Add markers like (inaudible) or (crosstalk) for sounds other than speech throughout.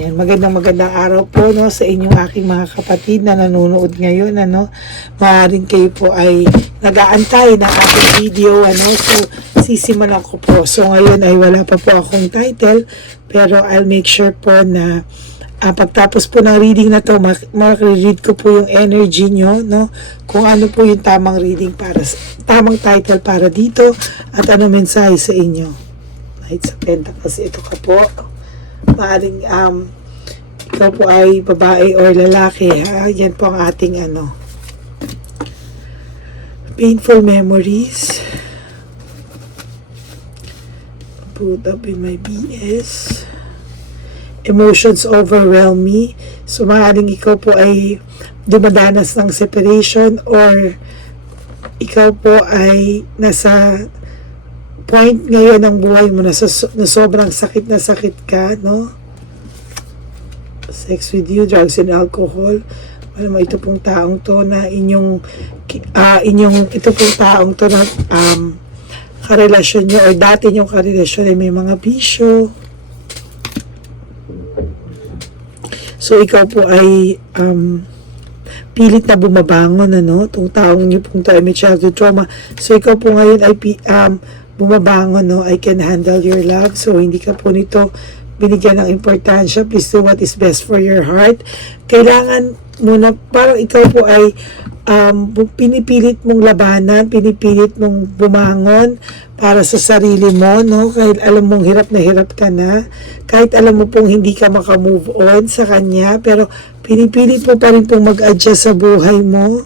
Ayan, magandang magandang araw po no sa inyong aking mga kapatid na nanonood ngayon ano. Maaaring kayo po ay nag-aantay ng ating video ano. So sisimulan ko po. So ngayon ay wala pa po akong title pero I'll make sure po na ah, pagtapos po ng reading na to, makaka-read ko po yung energy nyo, no? Kung ano po yung tamang reading para, tamang title para dito at ano mensahe sa inyo. Knight sa Pentacles, ito ka po maaring um, ikaw po ay babae or lalaki, ha? Yan po ang ating ano. Painful memories. Put up in my BS. Emotions overwhelm me. So, maaaring ikaw po ay dumadanas ng separation or ikaw po ay nasa point ngayon ng buhay mo na, sa, na sobrang sakit na sakit ka, no? Sex with you, drugs and alcohol. Alam mo, ito pong taong to na inyong, ah inyong, ito pong taong to na um, karelasyon nyo or dati nyong karelasyon ay may mga bisyo. So, ikaw po ay um, pilit na bumabangon, ano? Itong taong niyo pong to ay may childhood trauma. So, ikaw po ngayon ay um, bumabangon, no? I can handle your love. So, hindi ka po nito binigyan ng importansya. Please do what is best for your heart. Kailangan muna, parang ikaw po ay um, pinipilit mong labanan, pinipilit mong bumangon para sa sarili mo, no? Kahit alam mong hirap na hirap ka na, kahit alam mo pong hindi ka makamove on sa kanya, pero pinipilit mo pa rin pong mag-adjust sa buhay mo,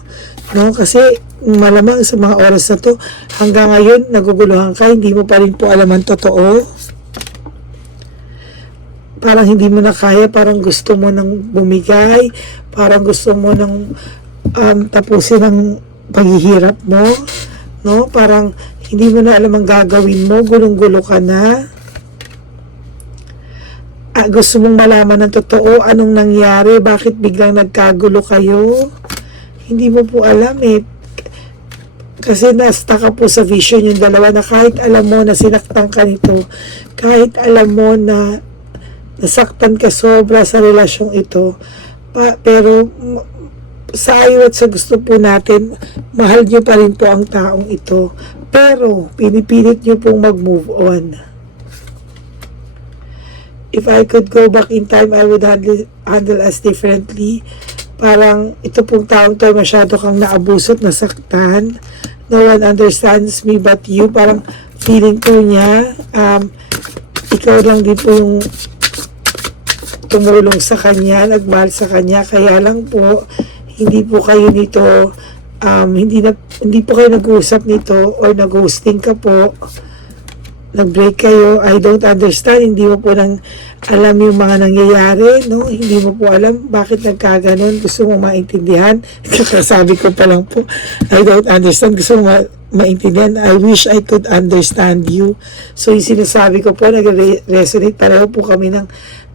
no? Kasi malamang sa mga oras na to, hanggang ngayon, naguguluhan ka, hindi mo pa rin po alam ang totoo. Parang hindi mo na kaya, parang gusto mo nang bumigay, parang gusto mo nang um, tapusin ang paghihirap mo, no? Parang hindi mo na alam ang gagawin mo, gulong-gulo ka na. Ah, gusto mong malaman ng totoo, anong nangyari, bakit biglang nagkagulo kayo. Hindi mo po alam eh. Kasi nasta ka po sa vision yung dalawa na kahit alam mo na sinaktan ka nito, kahit alam mo na nasaktan ka sobra sa relasyong ito, pa, pero sa ayaw at sa gusto po natin, mahal nyo pa rin po ang taong ito. Pero, pinipilit nyo pong mag-move on. If I could go back in time, I would handle, handle us differently. Parang, ito pong taong to, masyado kang naabuso at nasaktan. No one understands me but you. Parang, feeling ko niya, um, ikaw lang din po yung tumulong sa kanya, nagmahal sa kanya, kaya lang po, hindi po kayo nito, um, hindi, na, hindi po kayo nag-uusap nito or nag-ghosting ka po, nag-break kayo, I don't understand, hindi mo po nang alam yung mga nangyayari, no? Hindi mo po alam bakit nagkaganon, gusto mo maintindihan, (laughs) sabi ko pa lang po, I don't understand, gusto mo ma- maintindihan, I wish I could understand you. So yung sinasabi ko po, nag-resonate, pareho po kami ng,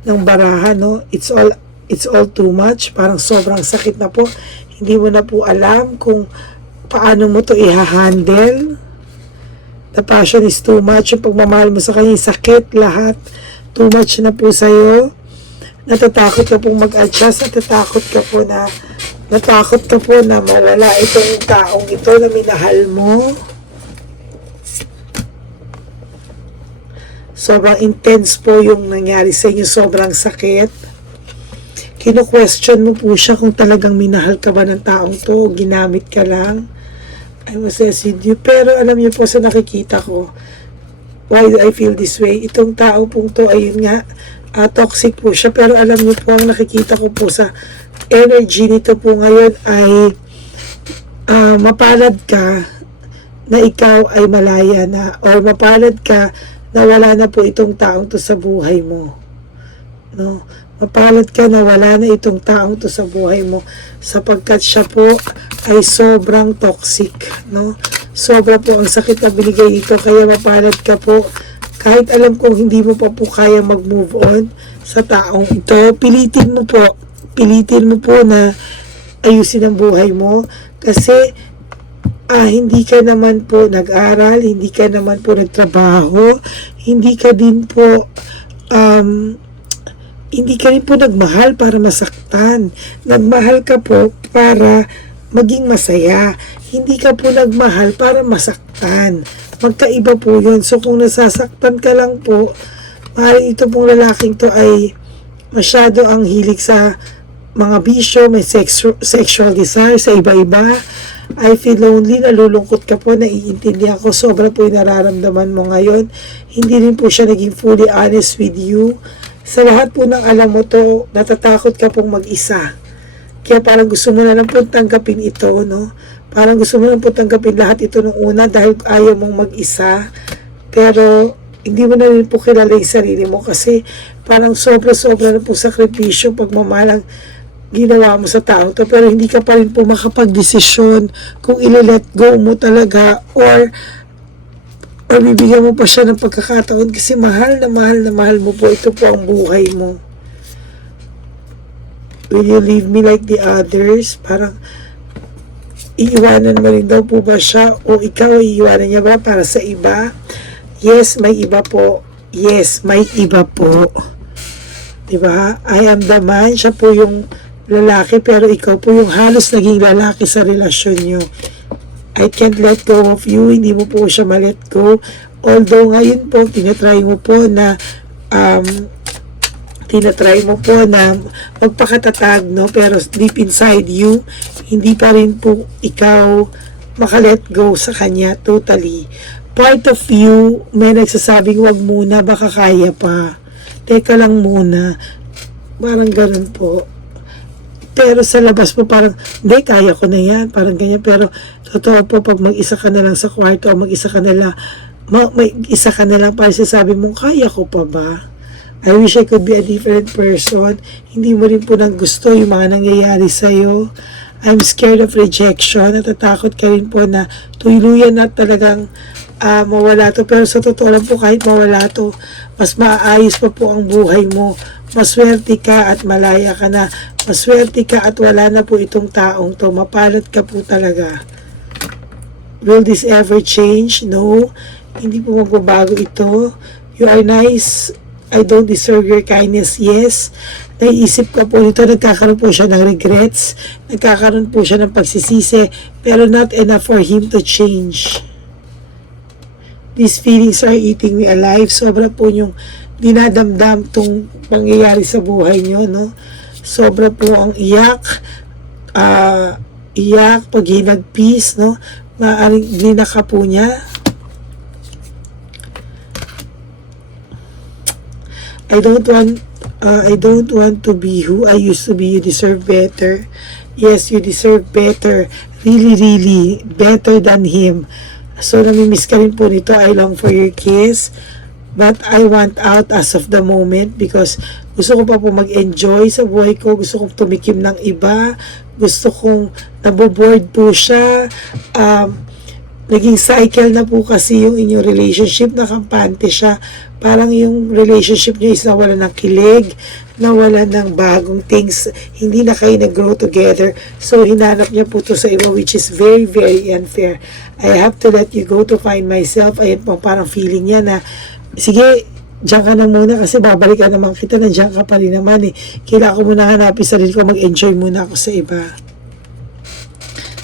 ng barahan, no? It's all, it's all too much, parang sobrang sakit na po, hindi mo na po alam kung paano mo to i-handle, The passion is too much. Yung pagmamahal mo sa kanya, sakit, lahat. Too much na po sa'yo. Natatakot ka pong mag-adjust. Natatakot ka po na natakot ka po na mawala itong taong ito na minahal mo. Sobrang intense po yung nangyari sa inyo. Sobrang sakit. Kino-question mo po siya kung talagang minahal ka ba ng taong to o ginamit ka lang. I was you. Pero alam niyo po sa nakikita ko, why do I feel this way? Itong tao pong to, ayun nga, ah, toxic po siya. Pero alam niyo po, ang nakikita ko po sa energy nito po ngayon ay ah, mapalad ka na ikaw ay malaya na or mapalad ka na wala na po itong taong to sa buhay mo. No? Mapalad ka na wala na itong taong to sa buhay mo sapagkat siya po ay sobrang toxic, no? Sobra po ang sakit na binigay ito kaya mapalad ka po kahit alam kong hindi mo pa po kaya mag-move on sa taong ito, pilitin mo po, pilitin mo po na ayusin ang buhay mo kasi ah, hindi ka naman po nag-aral, hindi ka naman po nagtrabaho, hindi ka din po um, hindi ka rin po nagmahal para masaktan. Nagmahal ka po para maging masaya. Hindi ka po nagmahal para masaktan. Magkaiba po yun. So kung nasasaktan ka lang po, maaaring ito pong lalaking to ay masyado ang hilig sa mga bisyo, may sexu- sexual desire sa iba-iba. I feel lonely, nalulungkot ka po, naiintindihan ko, sobra po yung nararamdaman mo ngayon. Hindi rin po siya naging fully honest with you. Sa lahat po ng alam mo to, natatakot ka pong mag-isa. Kaya parang gusto mo na lang po tanggapin ito, no? Parang gusto mo na lang po tanggapin lahat ito nung una dahil ayaw mong mag-isa. Pero hindi mo na rin po kilala yung sarili mo kasi parang sobra-sobra na po sakripisyo pagmamalang ginawa mo sa tao to pero hindi ka pa rin po makapag-desisyon kung ile-let go mo talaga or or bibigyan mo pa siya ng pagkakataon kasi mahal na mahal na mahal mo po. Ito po ang buhay mo. Will you leave me like the others? Parang iiwanan mo rin daw po ba siya? O ikaw iiwanan niya ba para sa iba? Yes may iba po. Yes may iba po. Diba? I am the man. Siya po yung lalaki pero ikaw po yung halos naging lalaki sa relasyon nyo I can't let go of you hindi mo po siya ma-let go although ngayon po tinatry mo po na um, tinatry mo po na magpakatatag, no? Pero deep inside you, hindi pa rin po ikaw makalet go sa kanya totally. Part of you, may nagsasabing wag muna, baka kaya pa. Teka lang muna. Parang ganun po. Pero sa labas po parang, hindi, kaya ko na yan. Parang ganyan. Pero totoo po, pag mag-isa ka na lang sa kwarto o mag-isa ka na lang, ma- may isa ka na lang para sasabi mo, kaya ko pa ba? I wish I could be a different person. Hindi mo rin po nang gusto yung mga nangyayari sa'yo. I'm scared of rejection. Natatakot ka rin po na tuyuluyan na talagang ah, mawala to. Pero sa totoo lang po, kahit mawala to, mas maaayos pa po ang buhay mo. Maswerte ka at malaya ka na. Maswerte ka at wala na po itong taong to. Mapalad ka po talaga. Will this ever change? No. Hindi po magbabago ito. You are nice. I don't deserve your kindness. Yes. Naiisip ko po nito, nagkakaroon po siya ng regrets. Nagkakaroon po siya ng pagsisisi. Pero not enough for him to change. These feelings are eating me alive. Sobra po yung dinadamdam tong pangyayari sa buhay nyo, no? Sobra po ang iyak, ah, iyak, paghinagpis, no? Maaring linaka po niya. I don't want uh, I don't want to be who I used to be. You deserve better. Yes, you deserve better. Really, really better than him. So, namimiss ka rin po nito. I long for your kiss. But I want out as of the moment because gusto ko pa po mag-enjoy sa buhay ko. Gusto kong tumikim ng iba. Gusto kong naboboard po siya. Um, naging cycle na po kasi yung inyong relationship, nakampante siya. Parang yung relationship niyo is nawala ng kilig, nawala ng bagong things, hindi na kayo nag-grow together. So, hinanap niya po to sa iba, which is very, very unfair. I have to let you go to find myself. Ayun po, parang feeling niya na, sige, diyan ka na muna kasi babalik ka naman kita, nandiyan ka pa rin naman eh. Kailangan ko muna hanapin sarili ko, mag-enjoy muna ako sa iba.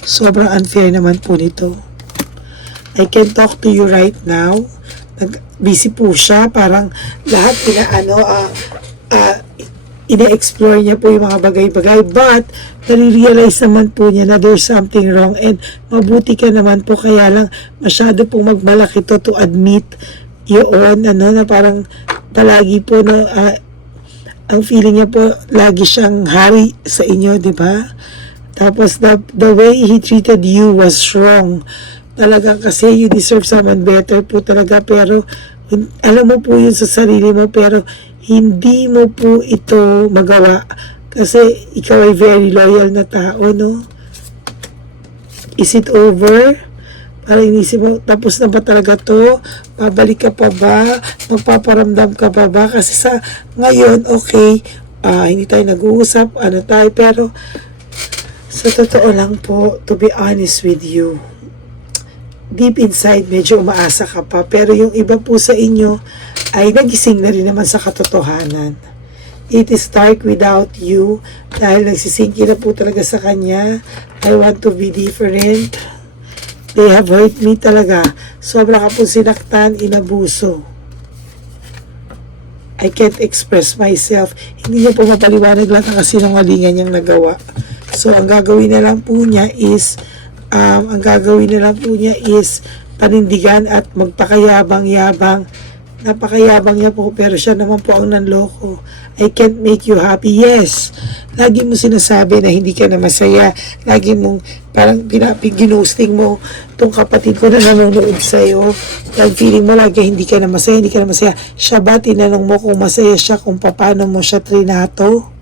Sobrang unfair naman po nito. I can talk to you right now. Nag busy po siya, parang lahat pina ano ah ah, ine-explore niya po yung mga bagay-bagay but nare-realize naman po niya na there's something wrong and mabuti ka naman po kaya lang masyado pong magmalaki to to admit yun ano na parang palagi po na ah, ang feeling niya po lagi siyang hari sa inyo di ba? Tapos the, the way he treated you was wrong. Talagang kasi you deserve someone better po talaga pero alam mo po yun sa sarili mo pero hindi mo po ito magawa. Kasi ikaw ay very loyal na tao no? Is it over parang inisip mo tapos na ba talaga to babalik ka pa ba magpaparamdam ka pa ba kasi sa ngayon okay ah, hindi tayo nag-uusap ano tayo pero sa totoo lang po to be honest with you deep inside, medyo umaasa ka pa. Pero yung iba po sa inyo ay nagising na rin naman sa katotohanan. It is dark without you. Dahil nagsisingki na po talaga sa kanya. I want to be different. They have hurt me talaga. Sobra ka po sinaktan, inabuso. I can't express myself. Hindi niya po mapaliwanag lahat ng kasinungalingan niyang nagawa. So, ang gagawin na lang po niya is, um, ang gagawin na lang po niya is panindigan at magpakayabang-yabang. Napakayabang niya po, pero siya naman po ang nanloko. I can't make you happy. Yes, lagi mo sinasabi na hindi ka na masaya. Lagi mong parang pinapiginusting mo tong kapatid ko na nanonood sa'yo. Dahil feeling mo lagi hindi ka na masaya, hindi ka na masaya. Siya ba, tinanong mo kung masaya siya, kung paano mo siya trinato?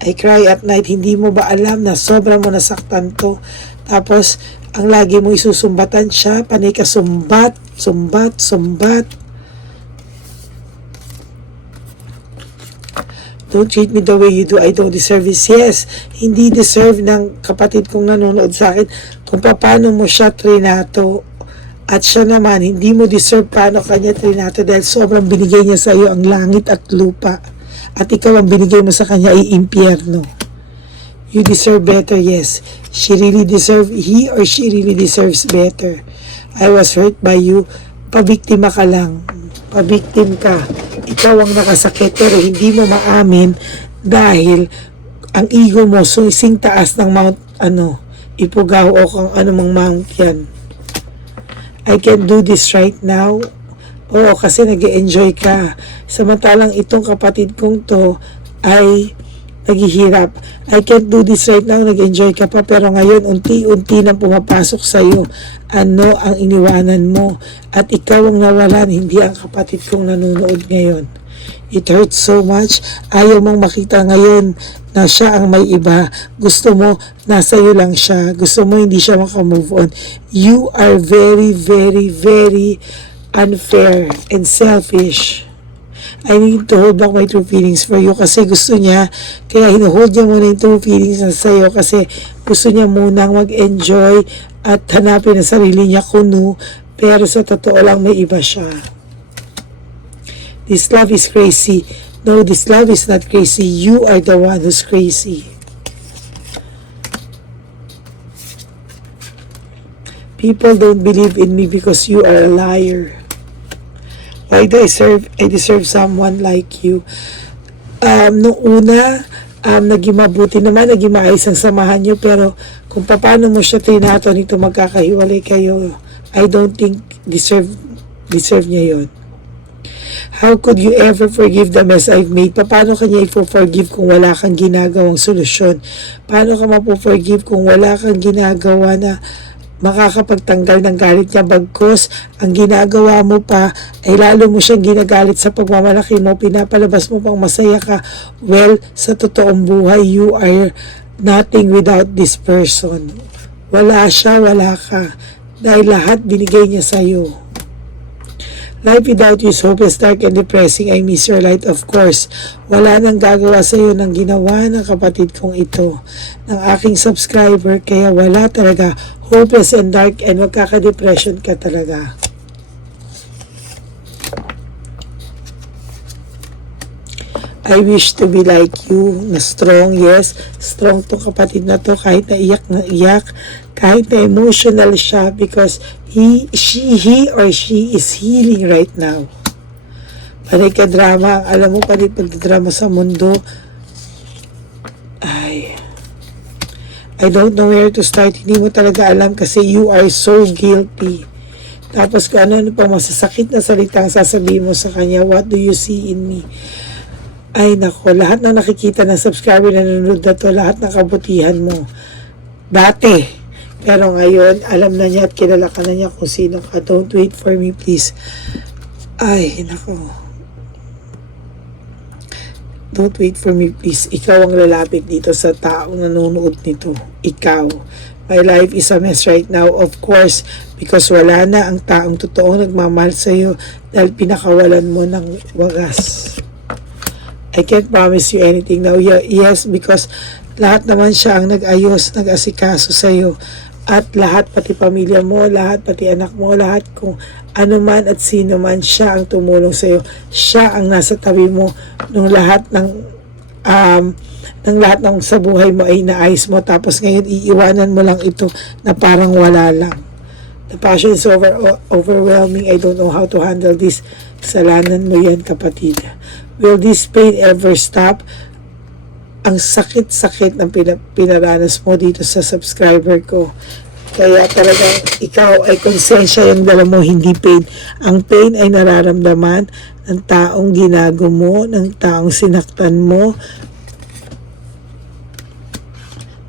I cry at night, hindi mo ba alam na sobra mo nasaktan to? Tapos, ang lagi mo isusumbatan siya, panay ka sumbat, sumbat, sumbat. Don't treat me the way you do. I don't deserve this. Yes, hindi deserve ng kapatid kong nanonood sa akin kung paano mo siya trinato. At siya naman, hindi mo deserve paano kanya trinato dahil sobrang binigay niya sa iyo ang langit at lupa. At ikaw ang binigay mo sa kanya ay impyerno. You deserve better, yes. She really deserve, he or she really deserves better. I was hurt by you. Pabiktima ka lang. Pabiktim ka. Ikaw ang nakasakit pero hindi mo maamin dahil ang ego mo sumising taas ng Mount ano, Ipugaw o kung anumang mount yan. I can do this right now. Oo, kasi nag enjoy ka. Samantalang itong kapatid kong to ay naghihirap. I can't do this right now, nag-enjoy ka pa, pero ngayon, unti-unti nang pumapasok sa'yo. Ano ang iniwanan mo? At ikaw ang nawalan, hindi ang kapatid kong nanonood ngayon. It hurts so much. Ayaw mong makita ngayon na siya ang may iba. Gusto mo, nasa iyo lang siya. Gusto mo, hindi siya makamove on. You are very, very, very unfair and selfish. I need to hold back my true feelings for you kasi gusto niya, kaya hinuhold niya muna yung true feelings na sa'yo kasi gusto niya munang mag-enjoy at hanapin ang sarili niya kuno pero sa totoo lang may iba siya. This love is crazy. No, this love is not crazy. You are the one who's crazy. People don't believe in me because you are a liar. I deserve, I deserve someone like you? Um, nung una, um, naging mabuti naman, naging maayos ang samahan nyo, pero kung paano mo siya trinato nito magkakahiwalay kayo, I don't think deserve, deserve niya yon. How could you ever forgive the mess I've made? Paano kanya i-forgive kung wala kang ginagawang solusyon? Paano ka mapo-forgive kung wala kang ginagawa na makakapagtanggal ng galit niya bagkos ang ginagawa mo pa ay lalo mo siyang ginagalit sa pagmamalaki mo pinapalabas mo pang masaya ka well sa totoong buhay you are nothing without this person wala siya wala ka dahil lahat binigay niya sa iyo Life without you is hopeless, dark, and depressing. I miss your light, of course. Wala nang gagawa sa iyo ng ginawa ng kapatid kong ito, ng aking subscriber, kaya wala talaga. Hopeless and dark, and magkaka-depression ka talaga. I wish to be like you, na strong, yes, strong to kapatid na to, kahit na iyak na iyak, kahit na emotional siya, because he, she, he or she is healing right now. Panay ka drama, alam mo panay pagdrama sa mundo, ay, I don't know where to start, hindi mo talaga alam kasi you are so guilty. Tapos kung ano-ano pa masasakit na salita ang sasabihin mo sa kanya, what do you see in me? Ay nako, lahat na nakikita ng subscriber na nanonood na to, lahat ng kabutihan mo. Dati. Pero ngayon, alam na niya at kilala ka na niya kung sino ka. Don't wait for me, please. Ay, nako. Don't wait for me, please. Ikaw ang lalapit dito sa taong nanonood nito. Ikaw. My life is a mess right now, of course, because wala na ang taong totoo nagmamahal sa iyo dahil pinakawalan mo ng wagas. I can't promise you anything now. Yes, because lahat naman siya ang nag-ayos, nag-asikaso sa iyo. At lahat pati pamilya mo, lahat pati anak mo, lahat kung ano man at sino man siya ang tumulong sa iyo. Siya ang nasa tabi mo nung lahat ng um, ng lahat ng sa buhay mo ay naayos mo tapos ngayon iiwanan mo lang ito na parang wala lang. The passion is over, overwhelming. I don't know how to handle this. Kasalanan mo yan, kapatid. Will this pain ever stop? Ang sakit-sakit ng pina- pinaranas mo dito sa subscriber ko. Kaya talagang ikaw ay konsensya yung dala mo, hindi pain. Ang pain ay nararamdaman ng taong ginago mo, ng taong sinaktan mo.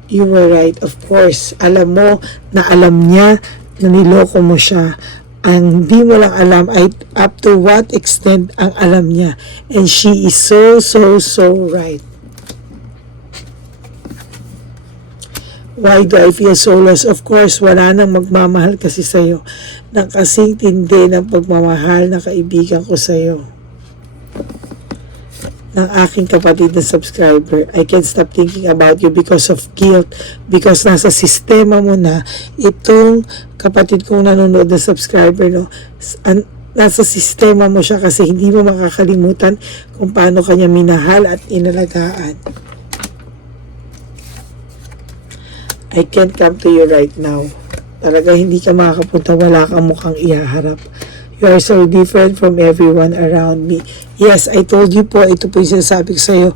You were right, of course. Alam mo na alam niya na niloko mo siya. Ang di mo lang alam ay up to what extent ang alam niya. And she is so, so, so right. Why do I feel so lost? Of course, wala nang magmamahal kasi sa'yo. Nang kasing tindi ng pagmamahal na kaibigan ko sa'yo. Ng aking kapatid na subscriber. I can't stop thinking about you because of guilt. Because nasa sistema mo na itong kapatid kong nanonood na subscriber, no? an- nasa sistema mo siya kasi hindi mo makakalimutan kung paano kanya minahal at inalagaan. I can't come to you right now. Talaga hindi ka makakapunta, wala kang mukhang ihaharap. You are so different from everyone around me. Yes, I told you po, ito po yung sinasabi ko sa'yo,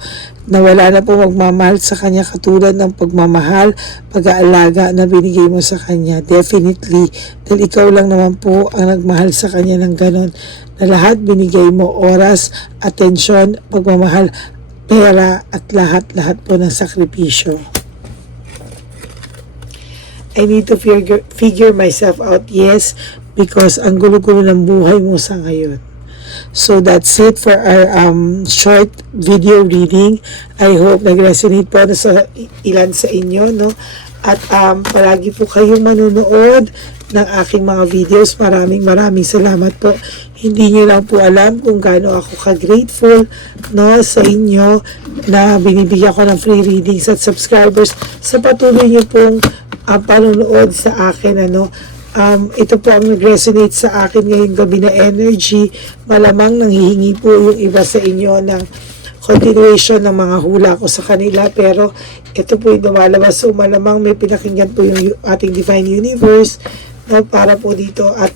na wala na po magmamahal sa kanya katulad ng pagmamahal, pag-aalaga na binigay mo sa kanya. Definitely, dahil ikaw lang naman po ang nagmahal sa kanya ng ganon, na lahat binigay mo, oras, atensyon, pagmamahal, pera, at lahat-lahat po ng sakripisyo. I need to figure, figure myself out. Yes, because ang gulo-gulo ng buhay mo sa ngayon. So that's it for our um, short video reading. I hope nag-resonate po na sa ilan sa inyo, no? At um, palagi po kayong manunood ng aking mga videos. Maraming maraming salamat po. Hindi nyo lang po alam kung gaano ako ka-grateful no, sa inyo na binibigyan ko ng free readings at subscribers sa patuloy nyo pong ang panonood sa akin ano um, ito po ang nag-resonate sa akin ngayong gabi na energy malamang nanghihingi po yung iba sa inyo ng continuation ng mga hula ko sa kanila pero ito po yung lumalabas so malamang may pinakinggan po yung ating divine universe no, para po dito. At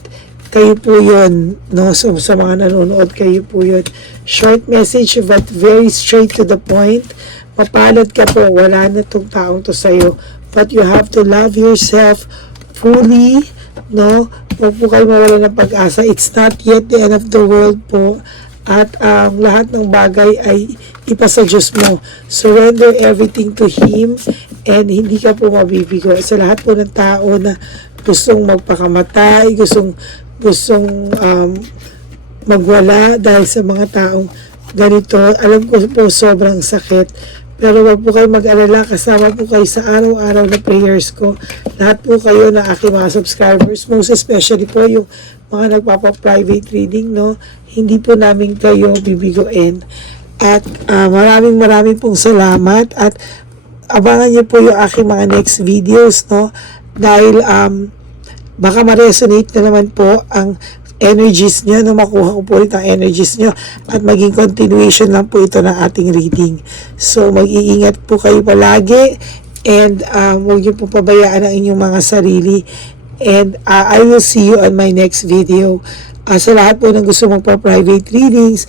kayo po yun no so sa mga nanonood kayo po yun. Short message but very straight to the point. Mapalad ka po wala na tong taong to sa'yo. But you have to love yourself fully no? Huwag po kayo mawala ng pag-asa. It's not yet the end of the world po. At ang lahat ng bagay ay ipasa Diyos mo. Surrender everything to Him and hindi ka po mabibigo. Sa lahat po ng tao na gustong magpakamatay, gustong, gustong um, magwala dahil sa mga taong ganito, alam ko po sobrang sakit. Pero wag po kayo mag-alala, kasama po kayo sa araw-araw na prayers ko. Lahat po kayo na aking mga subscribers, most especially po yung mga nagpapa-private reading, no? Hindi po namin kayo bibigoin. At ah, maraming maraming pong salamat at abangan niyo po yung aking mga next videos, no? Dahil um, baka ma-resonate na naman po ang energies nyo, no, makuha ko po ang energies nyo at maging continuation lang po ito ng ating reading. So, mag-iingat po kayo palagi and um, huwag nyo po pabayaan ang inyong mga sarili and uh, I will see you on my next video. Uh, sa lahat po ng gusto magpa-private readings,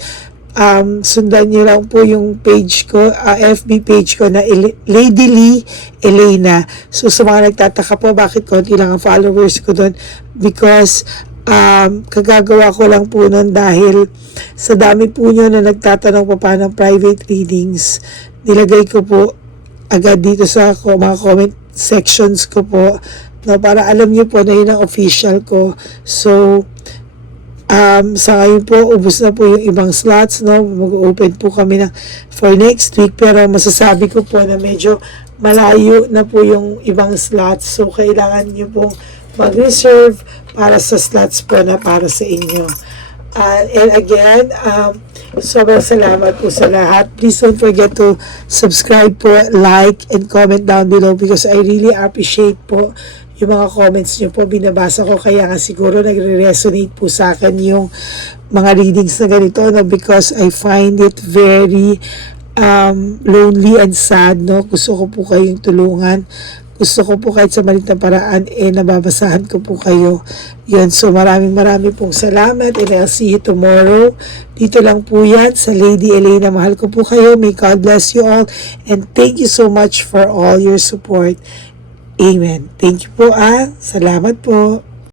um, sundan nyo lang po yung page ko, uh, FB page ko na Ele- Lady Lee Elena. So sa mga nagtataka po bakit konti lang ang followers ko doon because um, kagagawa ko lang po nun dahil sa dami po nyo na nagtatanong pa paano private readings, nilagay ko po agad dito sa ko, mga comment sections ko po no, para alam nyo po na yun ang official ko. So, Um, sa ngayon po, ubos na po yung ibang slots, no? Mag-open po kami na for next week, pero masasabi ko po na medyo malayo na po yung ibang slots. So, kailangan nyo pong mag-reserve para sa slots po na para sa inyo. Uh, and again, um, sobrang salamat po sa lahat. Please don't forget to subscribe po, like, and comment down below because I really appreciate po yung mga comments nyo po, binabasa ko. Kaya nga siguro nagre-resonate po sa akin yung mga readings na ganito no? because I find it very um, lonely and sad. No? Gusto ko po kayong tulungan. Gusto ko po kahit sa maliit na paraan, eh, nababasahan ko po kayo. Yun, so maraming maraming pong salamat and I'll see you tomorrow. Dito lang po yan sa Lady Elena. Mahal ko po kayo. May God bless you all. And thank you so much for all your support. Amen. Thank you po ah. Salamat po.